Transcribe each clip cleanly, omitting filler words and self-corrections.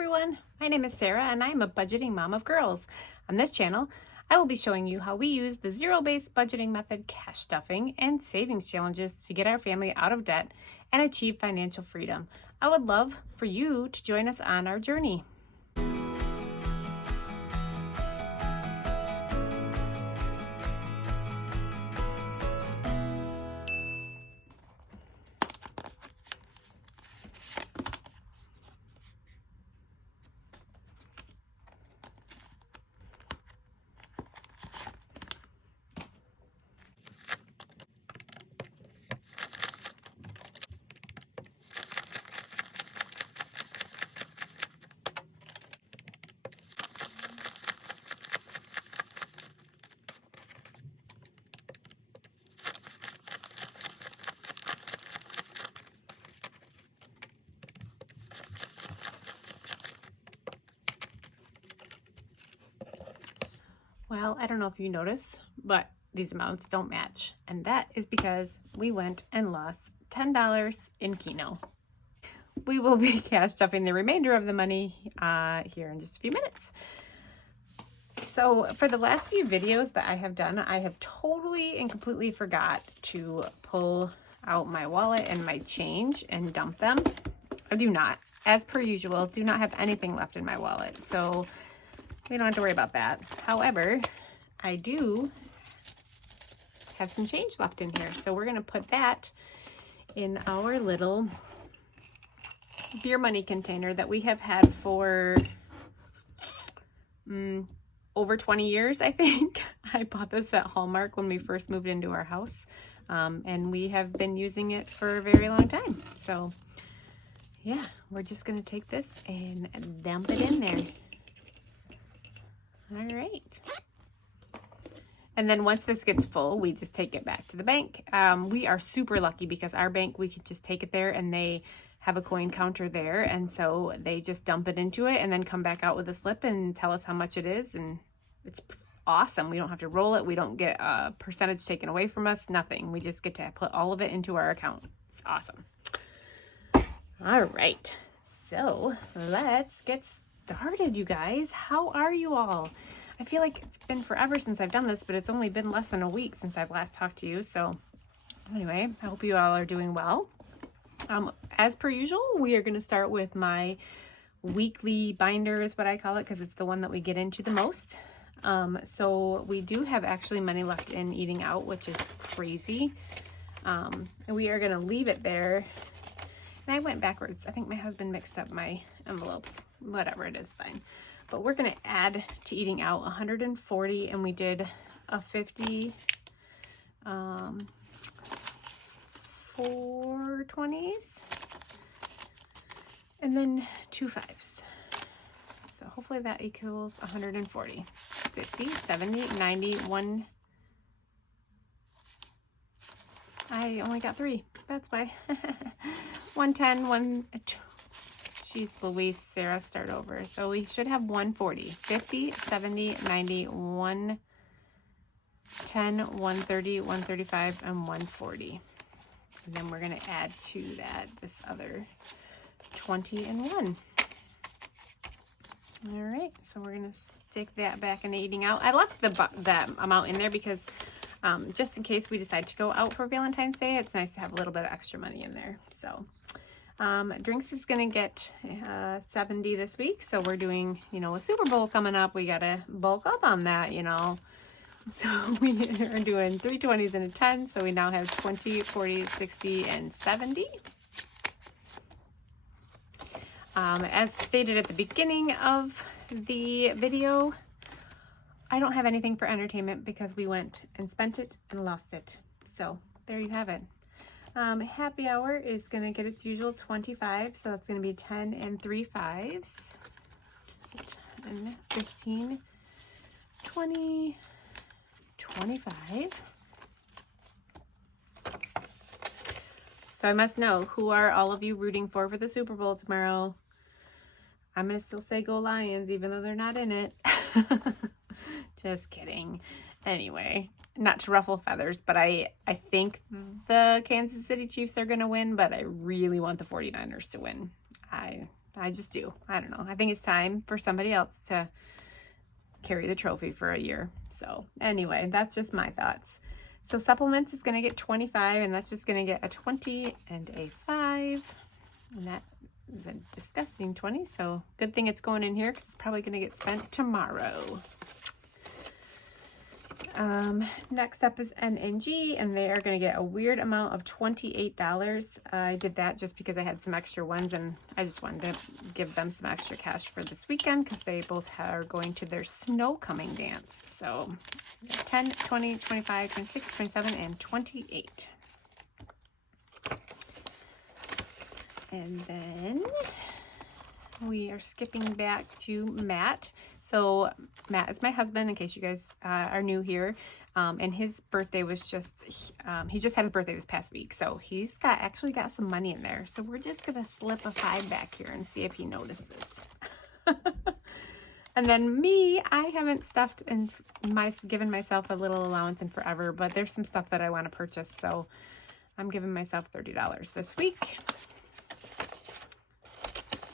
everyone, my name is Sarah and I'm a budgeting mom of girls. On this channel, I will be showing you how we use the zero-based budgeting method, cash stuffing, and savings challenges to get our family out of debt and achieve financial freedom. I would love for you to join us on our journey. Well, I don't know if you notice, but these amounts don't match. And that is because we went and lost $10 in Keno. We will be cash stuffing the remainder of the money here in just a few minutes. So for the last few videos that I have done, I have totally and completely forgot to pull out my wallet and my change and dump them. I do not, as per usual, do not have anything left in my wallet. So we don't have to worry about that. However, I do have some change left in here. So we're going to put that in our little beer money container that we have had for over 20 years, I think. I bought this at Hallmark when we first moved into our house. And we have been using it for a very long time. So yeah, we're just going to take this and dump it in there. All right. And then once this gets full, we just take it back to the bank. We are super lucky because our bank, we could just take it there and they have a coin counter there. And so they just dump it into it and then come back out with a slip and tell us how much it is. And it's awesome. We don't have to roll it. We don't get a percentage taken away from us, nothing. We just get to put all of it into our account. It's awesome. All right. So let's get started, you guys. How are you all? I feel like it's been forever since I've done this, but it's only been less than a week since I've last talked to you. So anyway, I hope you all are doing well. As per usual, we are going to start with my weekly binder is what I call it, because it's the one that we get into the most. So we do have actually money left in eating out, which is crazy. And we are going to leave it there. And I went backwards. I think my husband mixed up my envelopes. Whatever, it is fine. But we're going to add to eating out 140, and we did a 50, 4 20s, and then 2 5s. So hopefully that equals 140. 50, 70, 90, 1. I only got 3. That's why. 110, 1. Jeez Louise, Sarah, start over. So we should have 140, 50, 70, 90, 110, 130, 135, and 140. And then we're going to add to that this other 20 and 1. All right, so we're going to stick that back into eating out. I left that amount in there because just in case we decide to go out for Valentine's Day, it's nice to have a little bit of extra money in there. So drinks is going to get 70 this week. So we're doing, a Super Bowl coming up. We got to bulk up on that, So we are doing 3 20s and a 10. So we now have 20, 40, 60, and 70. As stated at the beginning of the video, I don't have anything for entertainment because we went and spent it and lost it. So there you have it. Happy hour is going to get its usual 25, so that's going to be 10 and 3 5s. 10, 15, 20, 25. So I must know, who are all of you rooting for the Super Bowl tomorrow? I'm going to still say go Lions, even though they're not in it. Just kidding. Anyway, not to ruffle feathers, but I think the Kansas City Chiefs are going to win, but I really want the 49ers to win. I I just do. I don't know. I think it's time for somebody else to carry the trophy for a year. So anyway, that's just my thoughts. So supplements is going to get 25, and that's just going to get a 20 and a 5. And that is a disgusting 20. So good thing it's going in here because it's probably going to get spent tomorrow. Next up is NNG, and they are going to get a weird amount of $28. I did that just because I had some extra ones, and I just wanted to give them some extra cash for this weekend because they both are going to their snow coming dance. So 10, 20, 25, 26, 27, and 28. And then we are skipping back to Matt. So Matt is my husband, in case you guys are new here. And his birthday was just, he just had his birthday this past week. So he's actually got some money in there. So we're just going to slip a 5 back here and see if he notices. And then me, I haven't stuffed and given myself a little allowance in forever, but there's some stuff that I want to purchase. So I'm giving myself $30 this week.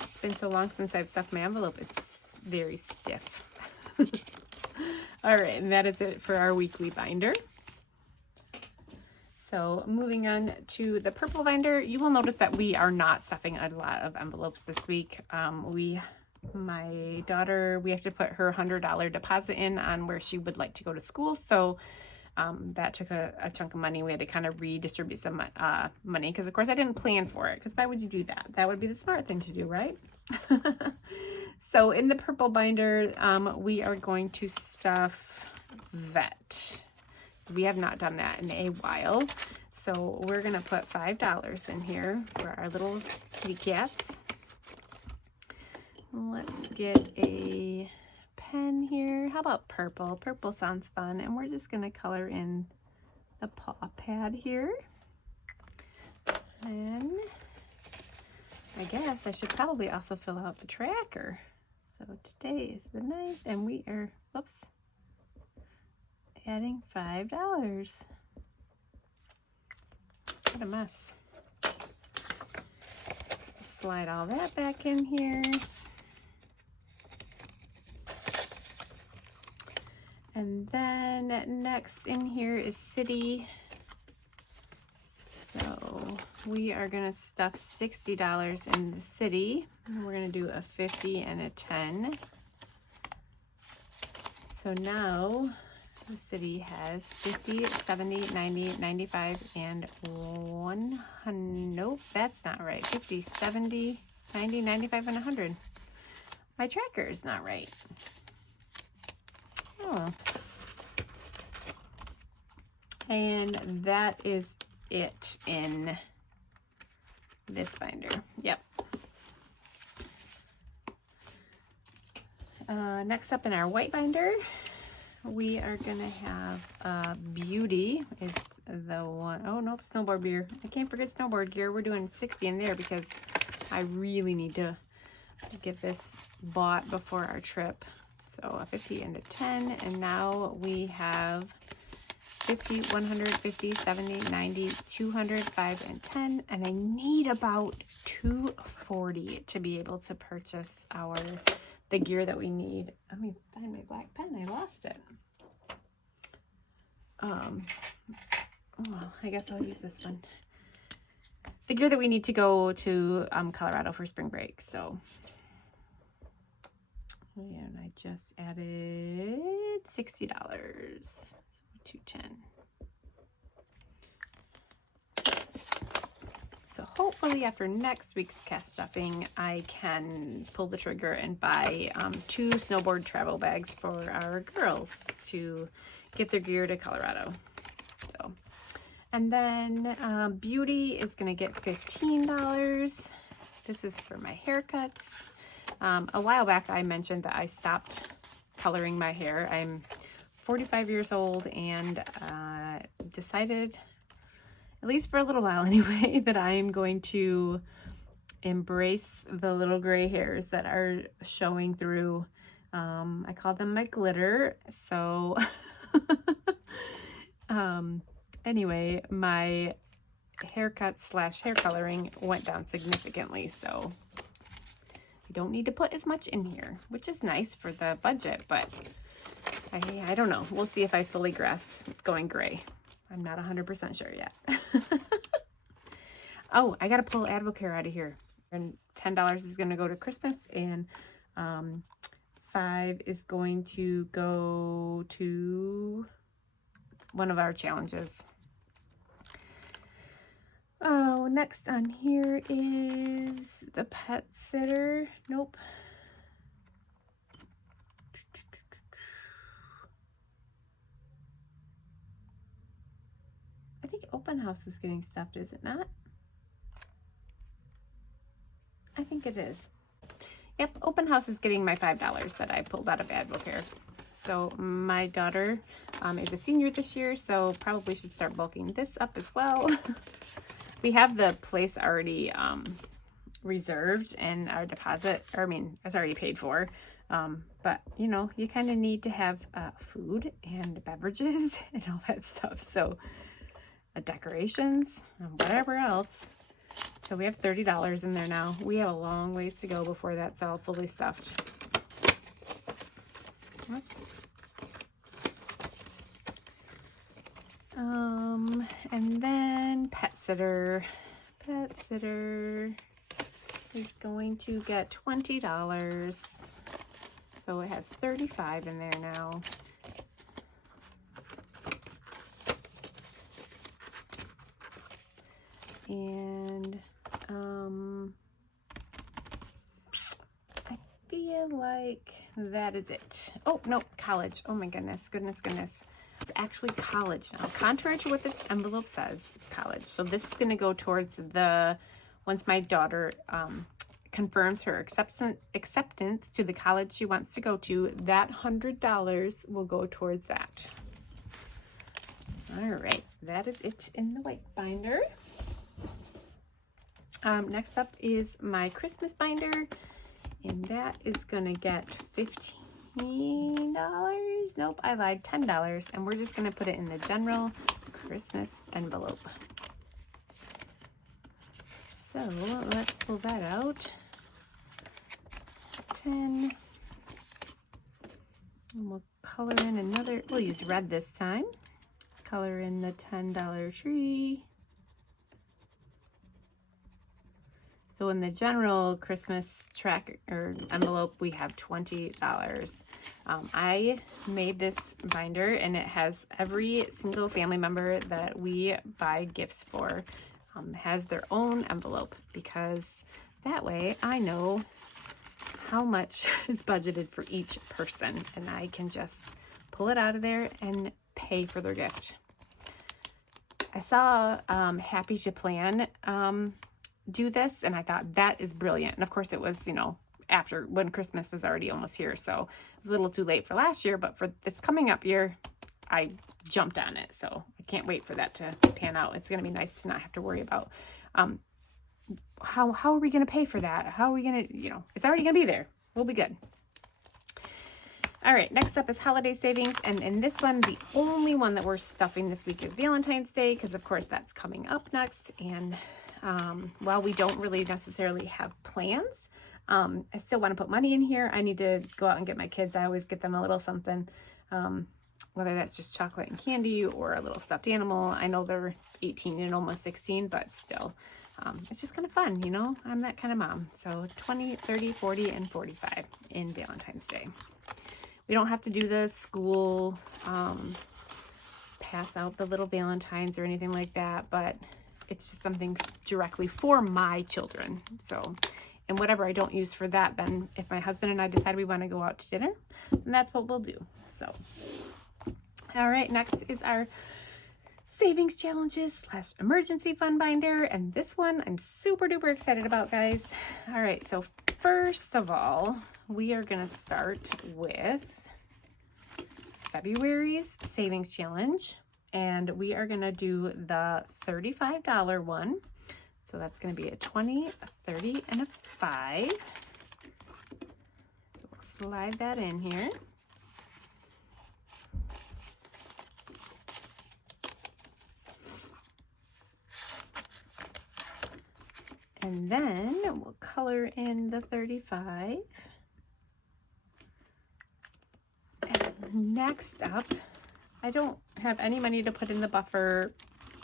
It's been so long since I've stuffed my envelope. It's very stiff. All right, and that is it for our weekly binder. So moving on to the purple binder, you will notice that we are not stuffing a lot of envelopes this week. My daughter, we have to put her $100 deposit in on where she would like to go to school. So that took a chunk of money. We had to kind of redistribute some money because, of course, I didn't plan for it. Because why would you do that? That would be the smart thing to do, right? So in the purple binder, we are going to stuff vet. We have not done that in a while. So we're going to put $5 in here for our little kitty cats. Let's get a pen here. How about purple? Purple sounds fun. And we're just going to color in the paw pad here. And I guess I should probably also fill out the tracker. So today is the 9th, and we are, whoops, adding $5. What a mess. So slide all that back in here. And then next in here is city. So we are going to stuff $60 in the city. And we're going to do a 50 and a 10. So now the city has 50, 70, 90, 95, and 100. Nope, that's not right. 50, 70, 90, 95, and 100. My tracker is not right. Oh. And that is it in this binder. Yep. Next up in our white binder, we are going to have Beauty is the one. Oh, nope, snowboard gear. I can't forget snowboard gear. We're doing 60 in there because I really need to get this bought before our trip. So a 50 and a 10. And now we have 50, 150, 70, 90, 200, 5, and 10. And I need about 240 to be able to purchase the gear that we need. Let me find my black pen. I lost it. Well, I guess I'll use this one. The gear that we need to go to Colorado for spring break. So, and I just added $60. So 210. So hopefully after next week's cast stuffing, I can pull the trigger and buy 2 snowboard travel bags for our girls to get their gear to Colorado. So, and then Beauty is going to get $15. This is for my haircuts. A while back I mentioned that I stopped coloring my hair. I'm 45 years old and decided, at least for a little while anyway, that I am going to embrace the little gray hairs that are showing through. I call them my glitter. So anyway, my haircut / hair coloring went down significantly. So don't need to put as much in here, which is nice for the budget, but I don't know. We'll see if I fully grasp going gray. I'm not 100% sure yet. Oh, I got to pull Advocare out of here. And $10 is going to go to Christmas, and $5 is going to go to one of our challenges. Oh, next on here is the pet sitter. Nope. I think open house is getting stuffed, is it not? I think it is. Yep, open house is getting my $5 that I pulled out of Advocare. So my daughter is a senior this year, so probably should start bulking this up as well. We have the place already reserved, and our deposit, or I mean, it's already paid for. But you know, you kind of need to have food and beverages and all that stuff. So decorations and whatever else. So we have $30 in there now. We have a long ways to go before that's all fully stuffed. Whoops. And then pet sitter. Pet sitter is going to get $20. So it has $35 in there now. And I feel like that is it. Oh, no, college. Oh my goodness, goodness. It's actually college now. Contrary to what the envelope says, it's college. So this is going to go towards once my daughter confirms her acceptance to the college she wants to go to, that $100 will go towards that. All right, that is it in the white binder. Next up is my Christmas binder, and that is gonna get $15. Nope, I lied, $10, and we're just gonna put it in the general Christmas envelope. So let's pull that out. 10. And we'll color in another, we'll use red this time. Color in the $10 tree. So in the general Christmas track or envelope, we have $20. I made this binder, and it has every single family member that we buy gifts for has their own envelope, because that way I know how much is budgeted for each person, and I can just pull it out of there and pay for their gift. I saw Happy to Plan do this, and I thought that is brilliant. And of course it was, you know, after when Christmas was already almost here, so it was a little too late for last year, but for this coming up year I jumped on it, so I can't wait for that to pan out. It's going to be nice to not have to worry about how are we going to pay for that, how are we going to, you know, it's already going to be there. We'll be good. All right, next up is holiday savings, and in this one, the only one that we're stuffing this week is Valentine's Day, because of course that's coming up next. And while we don't really necessarily have plans, I still want to put money in here. I need to go out and get my kids. I always get them a little something, whether that's just chocolate and candy or a little stuffed animal. I know they're 18 and almost 16, but still, it's just kind of fun, you know? I'm that kind of mom. So 20, 30, 40, and 45 in Valentine's Day. We don't have to do the school, pass out the little Valentines or anything like that, but it's just something directly for my children. So, and whatever I don't use for that, then if my husband and I decide we want to go out to dinner, then that's what we'll do. So, all right, next is our savings challenges / emergency fund binder. And this one I'm super duper excited about, guys. All right, so first of all, we are going to start with February's savings challenge. And we are going to do the $35 one. So that's going to be a 20, a 30, and a 5. So we'll slide that in here. And then we'll color color in the 35. And next up, I don't have any money to put in the buffer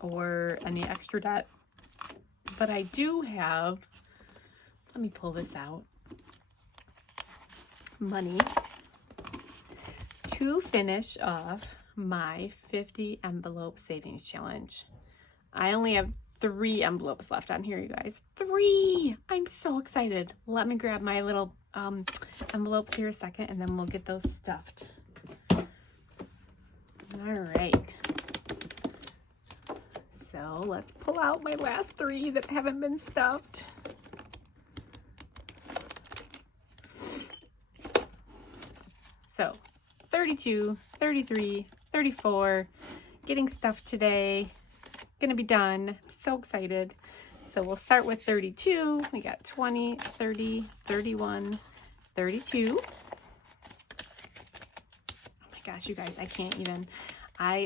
or any extra debt, but I do have, let me pull this out, money to finish off my 50 envelope savings challenge. I only have 3 envelopes left on here, you guys. 3! I'm so excited. Let me grab my little envelopes here a second, and then we'll get those stuffed. All right. So let's pull out my last 3 that haven't been stuffed. So 32, 33, 34, getting stuffed today. Gonna be done. So excited. So we'll start with 32. We got 20, 30, 31, 32. Oh my gosh, you guys, I can't even.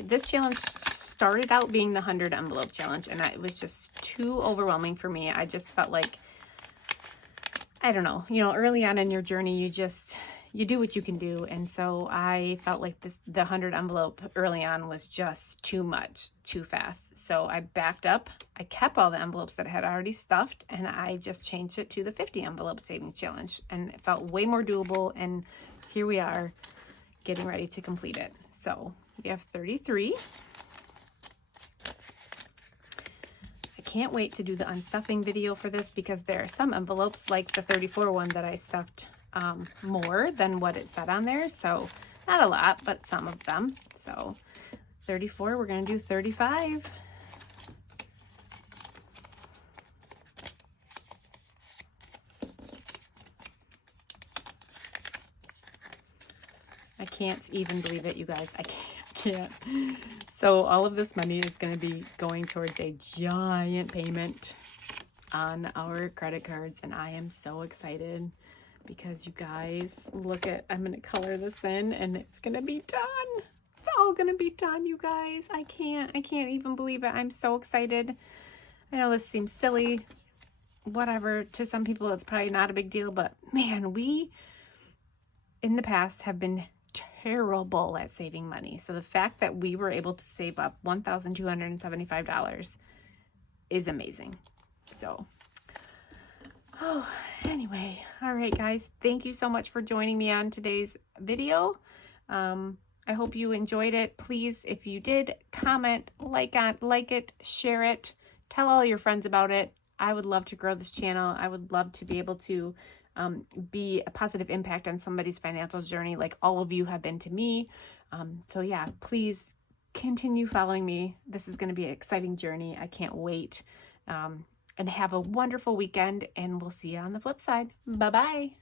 This challenge started out being the 100 envelope challenge, and it was just too overwhelming for me. I just felt like, I don't know, early on in your journey, you do what you can do. And so I felt like the 100 envelope early on was just too much, too fast. So I backed up. I kept all the envelopes that I had already stuffed, and I just changed it to the 50 envelope savings challenge. And it felt way more doable. And here we are getting ready to complete it. So we have 33. I can't wait to do the unstuffing video for this, because there are some envelopes like the 34 one that I stuffed more than what it said on there. So not a lot, but some of them. So 34, we're going to do 35. I can't even believe it, you guys. I can't. So all of this money is going to be going towards a giant payment on our credit cards, and I am so excited. Because you guys, look at, I'm going to color this in, and it's going to be done. It's all going to be done, you guys. I can't even believe it. I'm so excited. I know this seems silly, whatever. To some people, it's probably not a big deal, but man, we in the past have been terrible at saving money. So the fact that we were able to save up $1,275 is amazing. So, anyway, all right, guys, thank you so much for joining me on today's video. I hope you enjoyed it. Please, if you did, comment, like it, share it, tell all your friends about it. I would love to grow this channel. I would love to be able to be a positive impact on somebody's financial journey like all of you have been to me. So yeah, please continue following me. This is going to be an exciting journey. I can't wait. And have a wonderful weekend, and we'll see you on the flip side. Bye-bye.